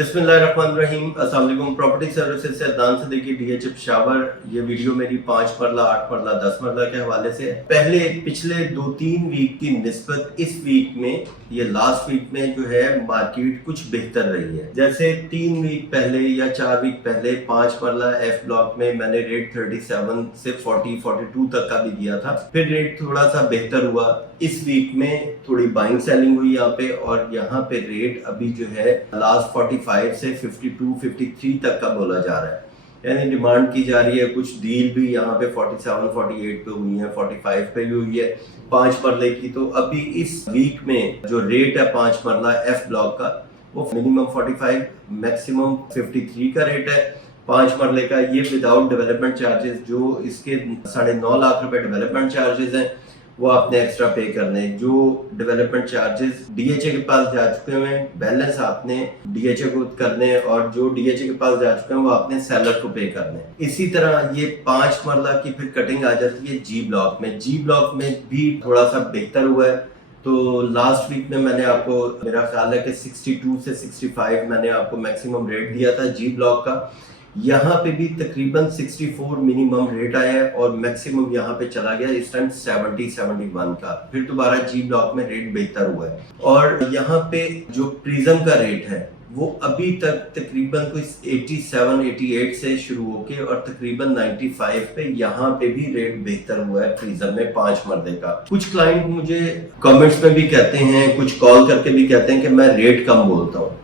बिस्मिल्लाहिर्रहमानिर्रहीम। अस्सलाम वालेकुम। प्रॉपर्टी सर्विसेज से अदनान सदीकी डीएच शावर। ये वीडियो मेरी 5 मरला 8 मरला 10 मरला के हवाले से है। पिछले 2-3 वीक की निस्बत इस वीक में, ये लास्ट वीक में जो है मार्केट कुछ बेहतर रही है। जैसे 3 वीक पहले या 4 वीक पहले 5 मरला एफ ब्लॉक में मैंने रेट 37 से 40-42 तक का भी दिया था। फिर रेट थोड़ा सा बेहतर हुआ। इस वीक में थोड़ी बाइंग सेलिंग हुई यहाँ पे, और यहाँ पे रेट अभी जो है लास्ट 45 से 52-53 तक का बोला जा रहा है, यानी डिमांड की जा रही है। कुछ डील भी यहाँ पे 47-48 पे हुई है, 45 पे भी हुई है 5 मरले की। तो अभी इस वीक में जो रेट है 5 मरला एफ ब्लॉक का, वो मिनिमम 45 मैक्सिमम 53 का रेट है 5 मरले का। ये विदाउट डेवलपमेंट चार्जेस, जो इसके 9.5 लाख रुपए डेवलपमेंट चार्जेस हैं वो आपने एक्स्ट्रा पे करने। जो डेवलपमेंट चार्जेस डीएचए के पास जा चुके हैं, बैलेंस आपने डीएचए को करने, और जो डीएचए के पास जा चुके हैं वो आपने सेलर को पे करने। इसी तरह ये 5 मरला की फिर कटिंग आ जाती है जी ब्लॉक में। जी ब्लॉक में भी थोड़ा सा बेहतर हुआ है। तो लास्ट वीक में मैंने आपको, मेरा ख्याल है कि 62 से 65 मैंने आपको मैक्सिमम रेट दिया था जी ब्लॉक का। यहाँ पे भी तकरीबन 64 मिनिमम रेट आया है, और मैक्सिमम यहाँ पे चला गया इस टाइम 70-71 का। फिर दोबारा जी ब्लॉक में रेट बेहतर हुआ है। और यहाँ पे जो प्रिज्म का रेट है वो अभी तक तकरीबन कोई 87-88 से शुरू होके और तकरीबन 95 पे यहाँ पे भी रेट बेहतर हुआ है प्रिज्म में 5 मरले का। कुछ क्लाइंट मुझे कमेंट्स में भी कहते हैं, कुछ कॉल करके भी कहते हैं कि मैं रेट कम बोलता हूँ।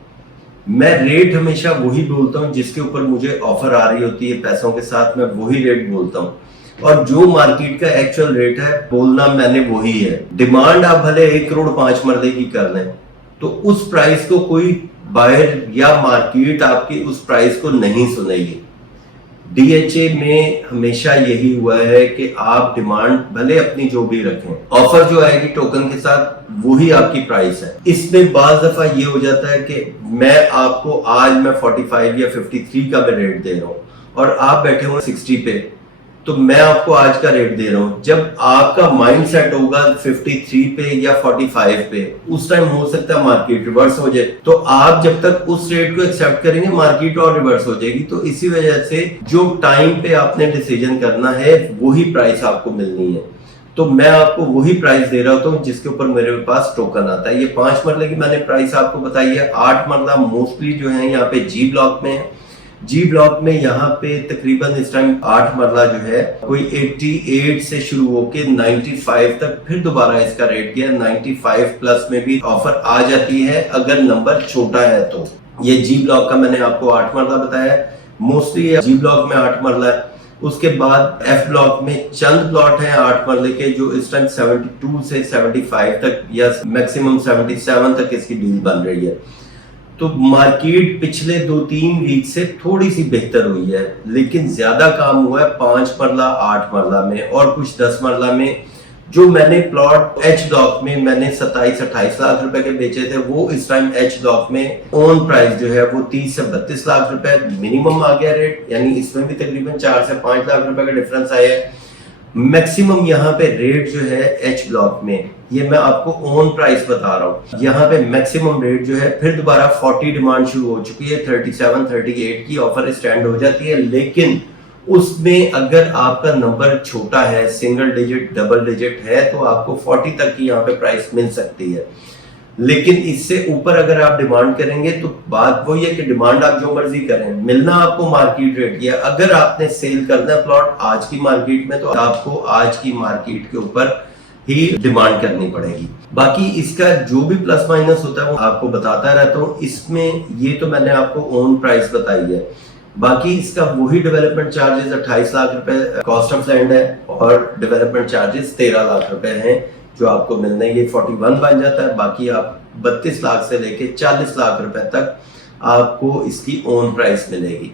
मैं रेट हमेशा वही बोलता हूँ जिसके ऊपर मुझे ऑफर आ रही होती है पैसों के साथ, मैं वही रेट बोलता हूँ। और जो मार्केट का एक्चुअल रेट है बोलना मैंने वही है। डिमांड आप भले 1 करोड़ 5 मरले की कर लें, तो उस प्राइस को कोई बायर या मार्केट आपकी उस प्राइस को नहीं सुनेगी। डीएचए में हमेशा यही हुआ है कि आप डिमांड भले अपनी जो भी रखें, ऑफर जो आएगी टोकन के साथ वही आपकी प्राइस है। इसमें बाज दफा ये हो जाता है कि मैं आपको आज मैं 45 या 53 का मैं रेट दे रहा हूं, और आप बैठे हो 60 पे, तो मैं आपको आज का रेट दे रहा हूं। जब आपका माइंड सेट होगा 53 पे या 45 पे, उस टाइम हो सकता है मार्केट रिवर्स हो जाए। तो आप जब तक उस रेट को एक्सेप्ट करेंगे, मार्केट और रिवर्स हो जाएगी। तो इसी वजह से जो टाइम पे आपने डिसीजन करना है वही प्राइस आपको मिलनी है। तो मैं आपको वही प्राइस दे रहा होता हूँ जिसके ऊपर मेरे पास टोकन आता है। ये 5 मरले की मैंने प्राइस आपको बताई है। 8 मरला मोस्टली जो है यहाँ पे जी ब्लॉक में है। जी ब्लॉक में यहाँ पे तकरीबन इस टाइम 8 मरला जो है कोई 88 से शुरू होके 95 तक, फिर दोबारा इसका रेट किया 95 प्लस में भी ऑफर आ जाती है अगर नंबर छोटा है। तो ये जी ब्लॉक का मैंने आपको 8 मरला बताया। मोस्टली जी ब्लॉक में 8 मरला है। उसके बाद एफ ब्लॉक में चंद प्लॉट हैं 8 मरले के, जो इस टाइम 72 से 75 तक या मैक्सिमम 77 तक इसकी डील बन रही है। तो मार्केट पिछले 2-3 वीक से थोड़ी सी बेहतर हुई है, लेकिन ज्यादा काम हुआ है 5 मरला 8 मरला में, और कुछ 10 मरला में। जो मैंने प्लॉट एच ब्लॉक में मैंने 27-28 लाख रुपए के बेचे थे, वो इस टाइम एच ब्लॉक में ओन प्राइस जो है वो 30 से 32 लाख रुपए मिनिमम आ गया रेट, यानी इसमें भी तकरीबन 4 से 5 लाख रुपए का डिफरेंस आया है। मैक्सिमम यहाँ पे रेट जो है एच ब्लॉक में, ये मैं आपको ओन प्राइस बता रहा हूँ, यहाँ पे मैक्सिमम रेट जो है, फिर दोबारा 40 डिमांड शुरू हो चुकी है, 37-38 की ऑफर स्टैंड हो जाती है। लेकिन उसमें अगर आपका नंबर छोटा है, सिंगल डिजिट डबल डिजिट है, तो आपको 40 तक की यहाँ पे प्राइस मिल सकती है। लेकिन इससे ऊपर अगर आप डिमांड करेंगे तो बात वही है कि डिमांड आप जो मर्जी करें, मिलना आपको मार्केट रेट की है। अगर आपने सेल करना है प्लॉट आज की मार्केट में, तो आपको आज की मार्केट के ऊपर ही डिमांड करनी पड़ेगी। बाकी इसका जो भी प्लस माइनस होता है वो आपको बताता रहता हूँ। इसमें ये तो मैंने आपको ओन प्राइस बताई है। बाकी इसका वही डेवलपमेंट चार्जेस 28 लाख रुपए कॉस्ट ऑफ लैंड है, और डेवलपमेंट चार्जेस 13 लाख रुपए हैं जो आपको मिलने, ये 41 बन जाता है। बाकी आप 32 लाख से लेके 40 लाख रुपए तक आपको इसकी ओन प्राइस मिलेगी।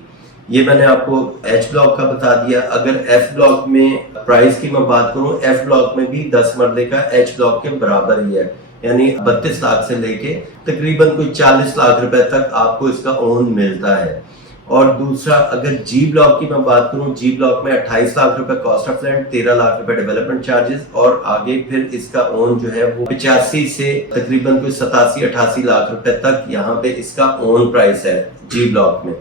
ये मैंने आपको एच ब्लॉक का बता दिया। अगर एफ ब्लॉक में प्राइस की मैं बात करूं, एफ ब्लॉक में भी 10 मरले का एच ब्लॉक के बराबर ही है, यानी 32 लाख से लेके तकरीबन कोई 40 लाख रुपए तक आपको इसका ओन मिलता है। और दूसरा अगर जी ब्लॉक की मैं बात करूं, जी ब्लॉक में 28 लाख रुपए कॉस्ट ऑफ लैंड, 13 लाख रुपए डेवलपमेंट चार्जेस और आगे फिर इसका ओन जो है वो 85 से तकरीबन कोई 87-88 लाख रुपए तक यहाँ पे इसका ओन प्राइस है जी ब्लॉक में।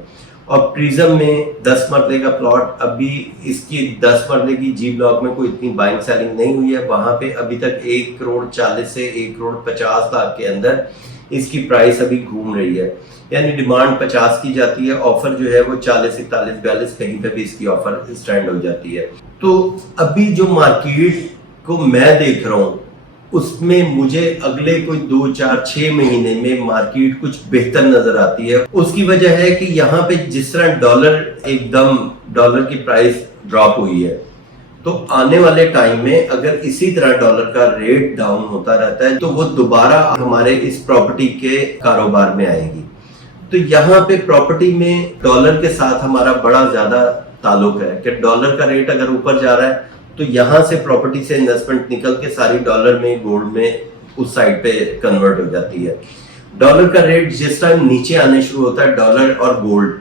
और प्रिज्म में 10 मरले का प्लॉट, अभी इसकी 10 मरले की जी ब्लॉक में कोई इतनी बाइंग सेलिंग नहीं हुई है, वहां पे अभी तक 1 करोड़ 40 से 1 करोड़ 50 लाख के अंदर इसकी प्राइस अभी घूम रही है। यानी डिमांड 50 की जाती है, ऑफर जो है वो 40, 41, 42 कहीं पे भी इसकी ऑफर स्टैंड हो जाती है। तो अभी जो मार्केट को मैं देख रहा हूँ उसमें मुझे अगले कोई 2, 4, 6 महीने में मार्केट कुछ बेहतर नजर आती है। उसकी वजह है कि यहाँ पे जिस तरह डॉलर की प्राइस ड्रॉप हुई है, तो आने वाले टाइम में अगर इसी तरह डॉलर का रेट डाउन होता रहता है तो वो दोबारा हमारे इस प्रॉपर्टी के कारोबार में आएगी। तो यहाँ पे प्रॉपर्टी में डॉलर के साथ हमारा बड़ा ज्यादा ताल्लुक है कि डॉलर का रेट अगर ऊपर जा रहा है तो यहाँ से प्रॉपर्टी से इन्वेस्टमेंट निकल के सारी डॉलर में, गोल्ड में उस साइड पे कन्वर्ट हो जाती है। डॉलर का रेट जिस टाइम नीचे आने शुरू होता है, डॉलर और गोल्ड,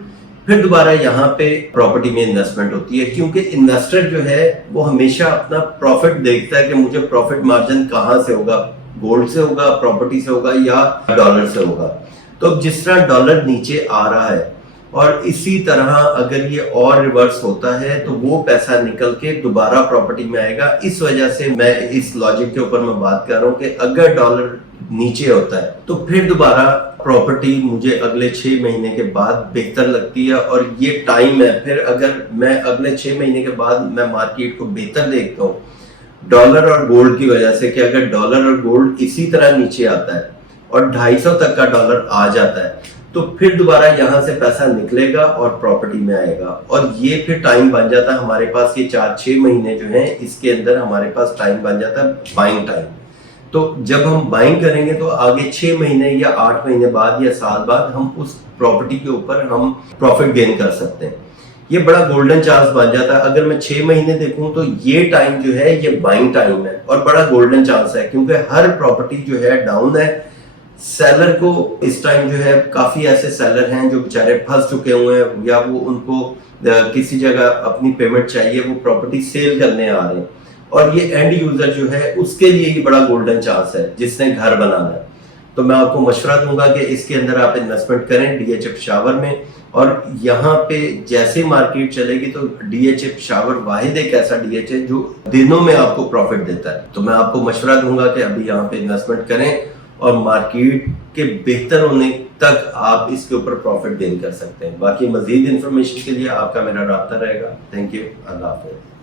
फिर दोबारा यहाँ पे प्रॉपर्टी में इन्वेस्टमेंट होती है, क्योंकि इन्वेस्टर जो है वो हमेशा अपना प्रॉफिट देखता है कि मुझे प्रॉफिट मार्जिन कहाँ से होगा, गोल्ड से होगा, प्रॉपर्टी से होगा या डॉलर से होगा। तो अब जिस तरह डॉलर नीचे आ रहा है और इसी तरह अगर ये और रिवर्स होता है तो वो पैसा निकल के दोबारा प्रॉपर्टी में आएगा। इस वजह से मैं इस लॉजिक के ऊपर मैं बात कर रहा हूँ कि अगर डॉलर नीचे होता है तो फिर दोबारा प्रॉपर्टी मुझे अगले 6 महीने के बाद बेहतर लगती है। और ये टाइम है, फिर अगर मैं अगले 6 महीने के बाद मैं मार्केट को बेहतर देखता हूँ डॉलर और गोल्ड की वजह से, कि अगर डॉलर और गोल्ड इसी तरह नीचे आता है और 250 तक का डॉलर आ जाता है तो फिर दोबारा यहाँ से पैसा निकलेगा और प्रॉपर्टी में आएगा। और ये फिर टाइम बन जाता है हमारे पास, ये 4-6 महीने जो है इसके अंदर हमारे पास टाइम बन जाता है बाइंग टाइम। तो जब हम बाइंग करेंगे तो आगे 6 महीने या 8 महीने बाद या साल बाद हम उस प्रॉपर्टी के ऊपर हम प्रॉफिट गेन कर सकते हैं। ये बड़ा गोल्डन चांस बन जाता है। अगर मैं 6 महीने देखूं तो ये टाइम जो है ये बाइंग टाइम है और बड़ा गोल्डन चांस है, क्योंकि हर प्रॉपर्टी जो है डाउन है। सेलर को इस टाइम जो है काफी ऐसे सेलर हैं जो बेचारे फंस चुके हुए हैं या वो उनको किसी जगह अपनी पेमेंट चाहिए, वो प्रॉपर्टी सेल करने आ रहे हैं। और ये एंड यूजर जो है उसके लिए ये बड़ा गोल्डन चांस है जिसने घर बनाना है। तो मैं आपको मशवरा दूंगा कि इसके अंदर आप इन्वेस्टमेंट करें डीएचए पेशावर में। और यहाँ पे जैसे मार्केट चलेगी तो डीएचए पेशावर वाहिद एक ऐसा डीएचए जो दिनों में आपको प्रॉफिट देता है। तो मैं आपको मशवरा दूंगा कि अभी यहाँ पे इन्वेस्टमेंट करें और मार्केट के बेहतर होने तक आप इसके ऊपर प्रॉफिट गेन कर सकते हैं। बाकी मजीद इंफॉर्मेशन के लिए आपका मेरा राब्ता रहेगा। थैंक यू, अल्लाह हाफ़िज़।